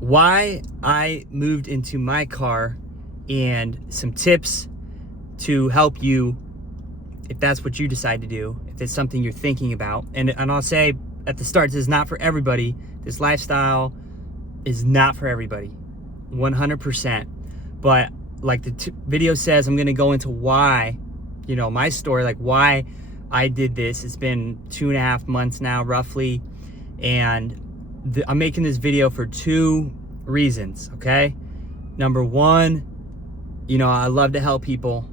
why I moved into my car and some tips to help you if that's what you decide to do, if it's something you're thinking about. And I'll say at the start, this is not for everybody. This lifestyle is not for everybody, 100%. But like the video says, I'm gonna go into why, my story, like why I did this. It's been 2.5 months now, roughly. And I'm making this video for 2 reasons, okay? Number one, I love to help people.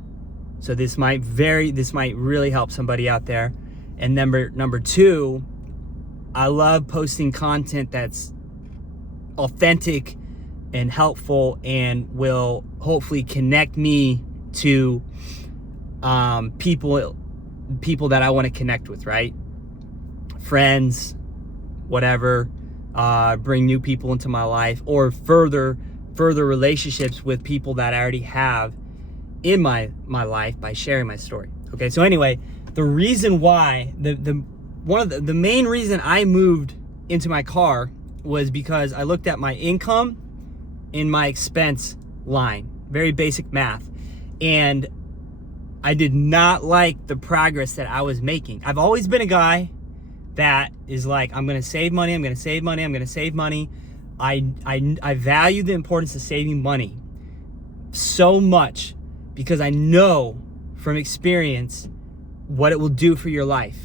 So this might really help somebody out there. And number two, I love posting content that's authentic and helpful and will hopefully connect me to people that I want to connect with, right? Friends, whatever, bring new people into my life, or further relationships with people that I already have in my life by sharing my story. Okay, so anyway, the reason why, the main reason I moved into my car was because I looked at my income and my expense line, very basic math, and I did not like the progress that I was making. I've always been a guy that is like, I'm gonna save money, I'm gonna save money, I'm gonna save money. I value the importance of saving money so much because I know from experience what it will do for your life.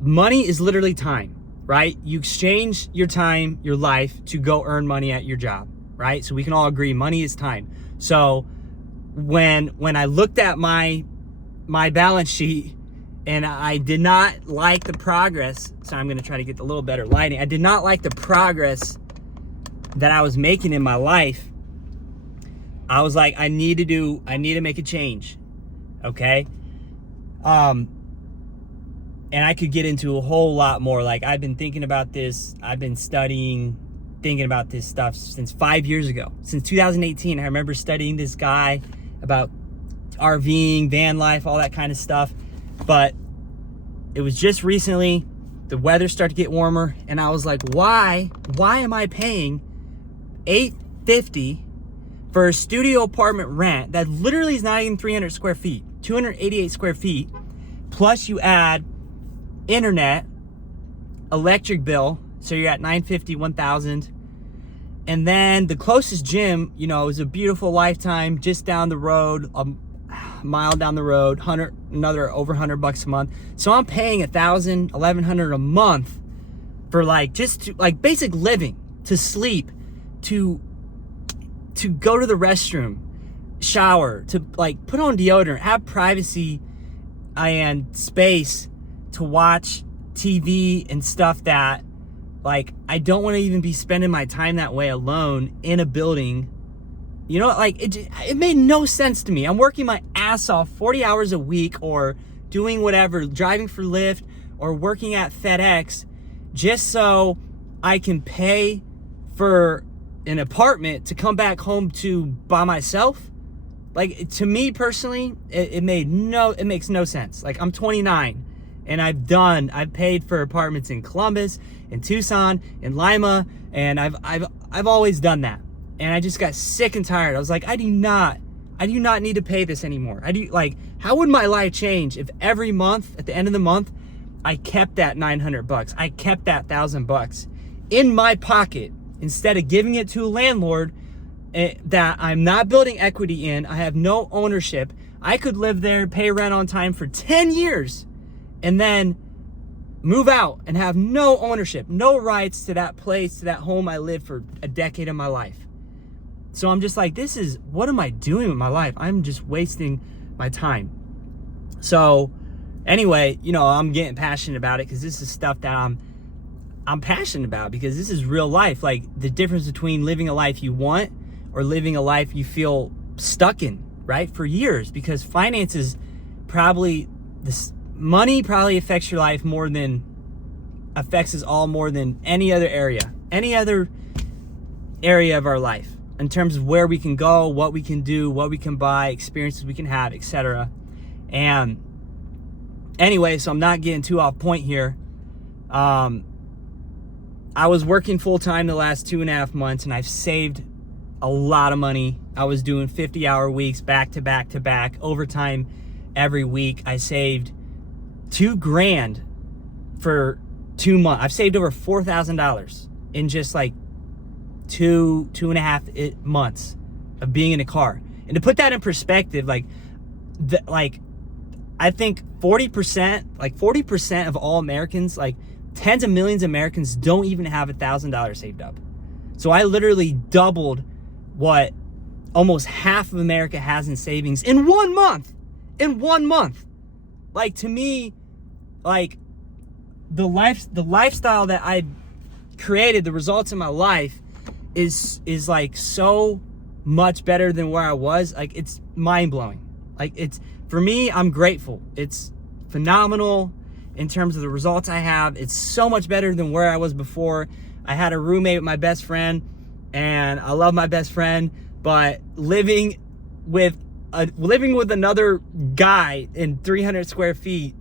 Money is literally time, right? You exchange your time, your life, to go earn money at your job, right? So we can all agree money is time. So when I looked at my balance sheet and I did not like the progress, so I'm gonna try to get a little better lighting. I did not like the progress that I was making in my life. I was like, I need to make a change, okay? And I could get into a whole lot more. Like, I've been thinking about this. I've been thinking about this stuff since 5 years ago. Since 2018, I remember studying this guy about RVing, van life, all that kind of stuff. But it was just recently, the weather started to get warmer, and I was like, why am I paying $850 for a studio apartment rent that literally is not even 300 square feet, 288 square feet, plus you add internet, electric bill, so you're at $950, $1,000. And then the closest gym, is a beautiful Lifetime just down the road, a mile down the road, another over $100 a month. So I'm paying $1,000, $1,100 a month for basic living, to sleep, to go to the restroom, shower, to put on deodorant, have privacy and space to watch TV and stuff that I don't want to even be spending my time that way alone in a building. It made no sense to me. I'm working my ass off 40 hours a week, or doing whatever, driving for Lyft or working at FedEx, just so I can pay for an apartment to come back home to by myself. To me personally, it makes no sense. I'm 29 and I've paid for apartments in Columbus, in Tucson, in Lima, and I've always done that. And I just got sick and tired. I was like, I do not need to pay this anymore. How would my life change if every month, at the end of the month, I kept that $900, I kept that $1,000 in my pocket, instead of giving it to a landlord that I'm not building equity in. I have no ownership. I could live there, pay rent on time for 10 years, and then move out and have no ownership, no rights to that place, to that home I lived for a decade of my life. So I'm just like, what am I doing with my life? I'm just wasting my time. So anyway, I'm getting passionate about it because this is stuff that I'm passionate about, because this is real life. The difference between living a life you want or living a life you feel stuck in, right? For years, because finances money probably affects your life more than any other area of our life, in terms of where we can go, what we can do, what we can buy, experiences we can have, etc. And anyway, so I'm not getting too off point here. I was working full-time the last 2.5 months, and I've saved a lot of money. I was doing 50-hour weeks back to back to back, overtime every week. I saved $2,000 for 2 months. I've saved over $4,000 in just like 2.5 months of being in a car. And to put that in perspective, I think 40% of all Americans, like tens of millions of Americans, don't even have $1,000 saved up. So I literally doubled what almost half of America has in savings in 1 month. In 1 month. Like, to me, like, the lifestyle that I created, the results in my life is like so much better than where I was. Like, it's mind-blowing. Like, it's, for me, I'm grateful. It's phenomenal in terms of the results I have. It's so much better than where I was before. I had a roommate with my best friend, and I love my best friend, but living with another guy in 300 square feet,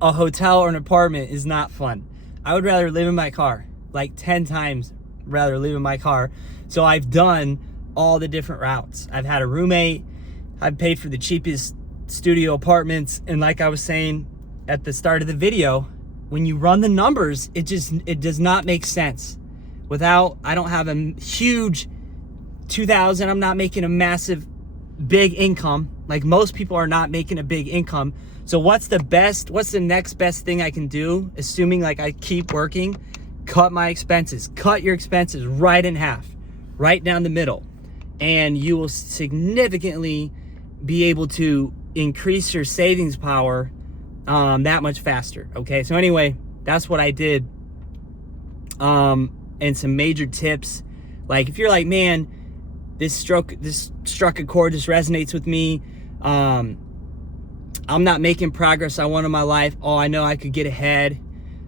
a hotel or an apartment, is not fun. I would rather live in my car, like 10 times rather live in my car. So I've done all the different routes. I've had a roommate. I've paid for the cheapest studio apartments. And like I was saying at the start of the video, when you run the numbers, it does not make sense. I don't have a huge 2,000. I'm not making a massive big income. Like, most people are not making a big income. So what's the next best thing I can do, assuming like I keep working? Cut my expenses. Cut your expenses right in half, right down the middle, and you will significantly be able to increase your savings power that much faster. Okay, so anyway, that's what I did. And some major tips, like if you're like, man, this struck a chord, this resonates with me. I'm not making progress I want in my life. Oh, I know I could get ahead,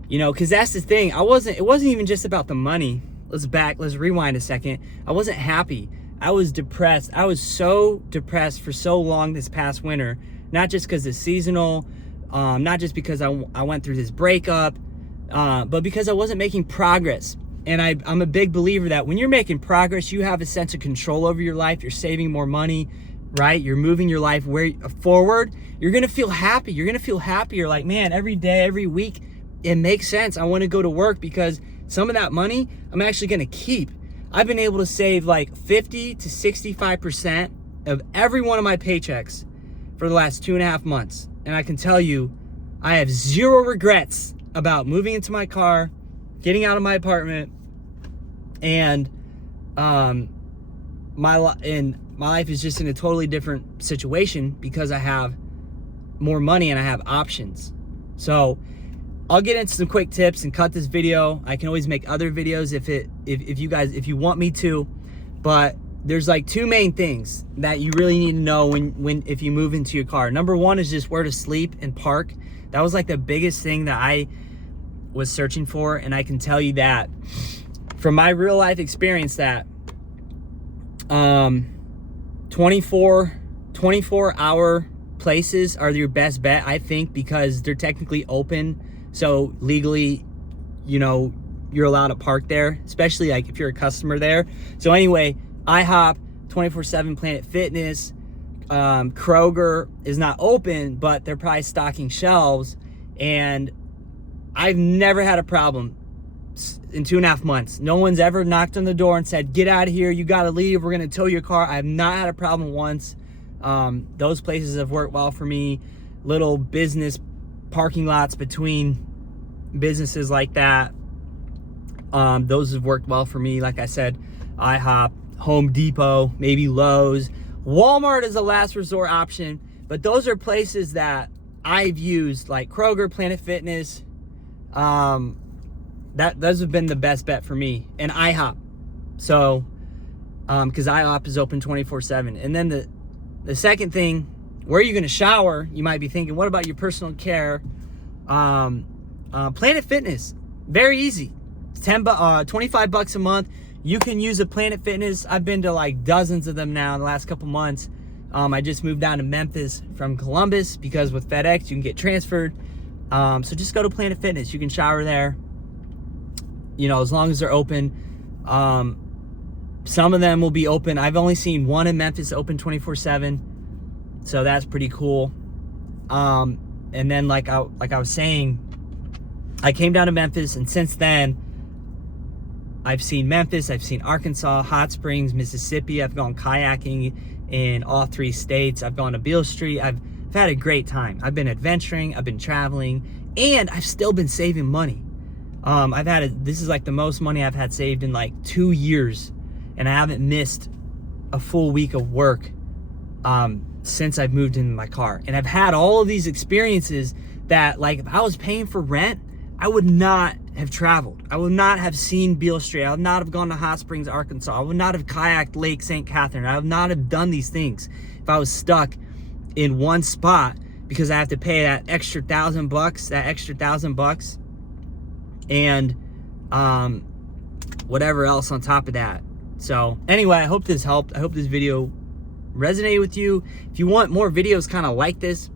because that's the thing. It wasn't even just about the money. Let's rewind a second. I wasn't happy. I was depressed. I was so depressed for so long this past winter, not just because it's seasonal, not just because I went through this breakup, but because I wasn't making progress. And I'm a big believer that when you're making progress, you have a sense of control over your life. You're saving more money, right? You're moving your life forward. You're going to feel happy. You're going to feel happier. Like, man, every day, every week, it makes sense. I want to go to work because some of that money I'm actually going to keep. I've been able to save like 50 to 65% of every one of my paychecks for the last 2.5 months. And I can tell you, I have zero regrets about moving into my car, getting out of my apartment, and my life is just in a totally different situation because I have more money and I have options. So I'll get into some quick tips and cut this video. I can always make other videos if you want me to, but there's like two main things that you really need to know if you move into your car. Number one is just where to sleep and park. That was like the biggest thing that I was searching for, and I can tell you that from my real life experience that 24-hour places are your best bet, I think, because they're technically open. So legally, you're allowed to park there, especially like if you're a customer there. So anyway, IHOP, 24/7 Planet Fitness, Kroger is not open, but they're probably stocking shelves. And I've never had a problem in 2.5 months. No one's ever knocked on the door and said, get out of here, you gotta leave, we're gonna tow your car. I have not had a problem once. Those places have worked well for me. Little business parking lots between businesses like that, those have worked well for me. Like I said, IHOP, Home Depot, maybe Lowe's. Walmart is a last resort option, but those are places that I've used, like Kroger, Planet Fitness. Those have been the best bet for me, and IHOP. So, because IHOP is open 24/7. And then the second thing, where are you going to shower? You might be thinking, what about your personal care? Planet Fitness, very easy. It's $25 a month. You can use a Planet Fitness. I've been to like dozens of them now in the last couple months. I just moved down to Memphis from Columbus because with FedEx you can get transferred. So just go to Planet Fitness. You can shower there. you know, as long as they're open. Some of them will be open. I've only seen one in Memphis open 24/7, so that's pretty cool. And then like I was saying, I came down to Memphis, and since then I've seen Memphis, I've seen Arkansas, Hot Springs, Mississippi. I've gone kayaking in all 3 states. I've gone to Beale Street. I've had a great time. I've been adventuring, I've been traveling, and I've still been saving money. This is like the most money I've had saved in like 2 years, and I haven't missed a full week of work since I've moved into my car. And I've had all of these experiences that, like, if I was paying for rent, I would not have traveled. I would not have seen Beale Street. I would not have gone to Hot Springs, Arkansas. I would not have kayaked Lake St. Catherine. I would not have done these things if I was stuck in one spot, because I have to pay that extra $1,000, and whatever else on top of that. So anyway, I hope this helped. I hope this video resonated with you. If you want more videos kind of like this,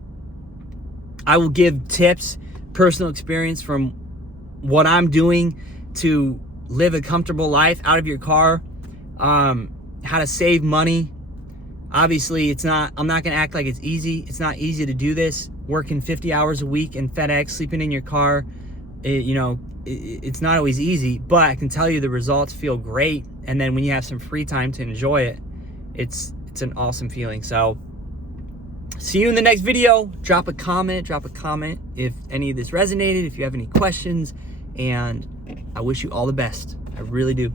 I will give tips, personal experience from what I'm doing to live a comfortable life out of your car, how to save money. Obviously, I'm not gonna act like it's easy. It's not easy to do this. Working 50 hours a week in FedEx, sleeping in your car, it's not always easy, but I can tell you the results feel great. And then when you have some free time to enjoy it, it's an awesome feeling. So see you in the next video. Drop a comment if any of this resonated, if you have any questions, and I wish you all the best. I really do.